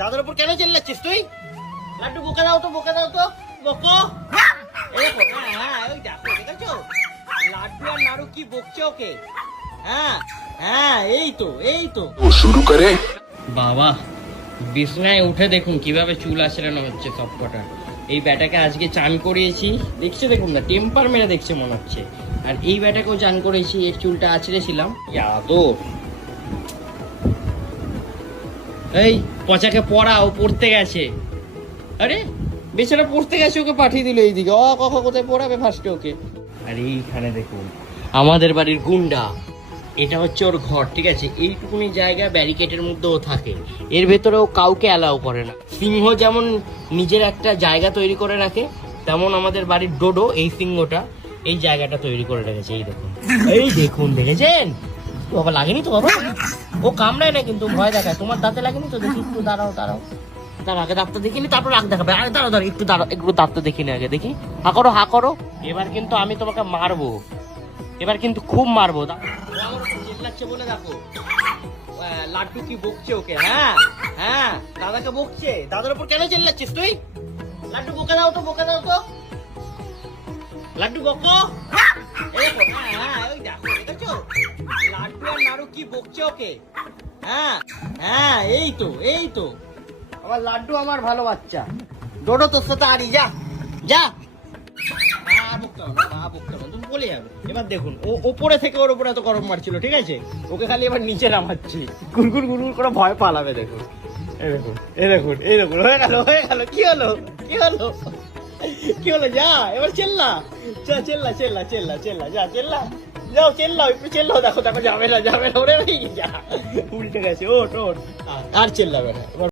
দাদার উপর কেন চেল্লাচ্ছিস তুই? লাড্ডু বোকা দাও তো, বোকা দাও তো, বকো। ওই দেখো, দেখেছো লাড্ডু আর নাড়ু কি বকছে ওকে। হ্যাঁ এই তো শুরু করে। বাবা বিছনায় উঠে দেখুন কিভাবে চুল আঁচড়ানো হচ্ছে সব কটা। এই ব্যাটাকে আজকে চান করিয়েছি, দেখছে দেখুন না, টেম্পার মেরে দেখছে মনে হচ্ছে। আর এই ব্যাটাকেও চান করেছি, এর চুলটা আঁচড়েছিলাম। এই পচাকে পড়াও, পড়তে গেছে। আরে বেচারা পড়তে গেছে, ওকে পাঠিয়ে দিল এইদিকে। কোথায় পড়াবে ফার্স্টে ওকে। আর এইখানে দেখুন আমাদের বাড়ির গুন্ডা, এটা হচ্ছে ওর ঘর, ঠিক আছে। এইটুকুনি জায়গা ব্যারিকেডের মধ্যেও থাকে, এর ভেতরেও কাউকে অ্যালাউ করে না। সিংহ যেমন নিজের একটা জায়গা তৈরি করে রাখে, তেমন আমাদের বাড়ির ডোডো এই সিংহটা এই জায়গাটা তৈরি করে রেখেছে। এই দেখুন দেখেছেন বাবা? লাগেনি তো বাবা? ও কামড়ায় না কিন্তু ভয় দেখায়। তোমার দাঁতে লাগেনি তো? দেখি একটু দাঁড়াও, আগে দাঁতটা দেখিনি, তারপর রাগ দেখাবে। আরে দাঁড়াও একটু দাঁতটা দেখিনি আগে, দেখি। হা করো। এবার কিন্তু আমি তোমাকে মারবো, এবার কিন্তু খুব মারবো। চিল্লাচ্ছে বলে দেখো, লাড্ডু কি বকছে ওকে। হ্যাঁ দাদাকে বকছে। দাদার উপর কেন চিল্লাচ্ছিস তুই? লাড্ডু বোকা দাও তো, লাড্ডু বকো। ওই দেখো, দেখেছো লাড্ডু আর নাড়ু কি বকছে ওকে। হ্যাঁ এই তো আমার লাড্ডু, আমার ভালো বাচ্চা। ডোডো তোর সাথে আড়ি, যা। তুমি বলে যাবে। এবার দেখুন ও ওপরে থেকে ওর উপরে এত গরম মারছিল, ঠিক আছে, ওকে খালি এবার নিচে নামাচ্ছি, গুড়গুড় করে ভয় পালাবে। দেখুন এই দেখুন হয়ে গেল। কি হলো যা, এবার চেল্লা যাও, চেল্লাও একটু, দেখো যাবে না ওরে, যা উল্টে গেছে। ওট আর চেল্লাবে না এবার।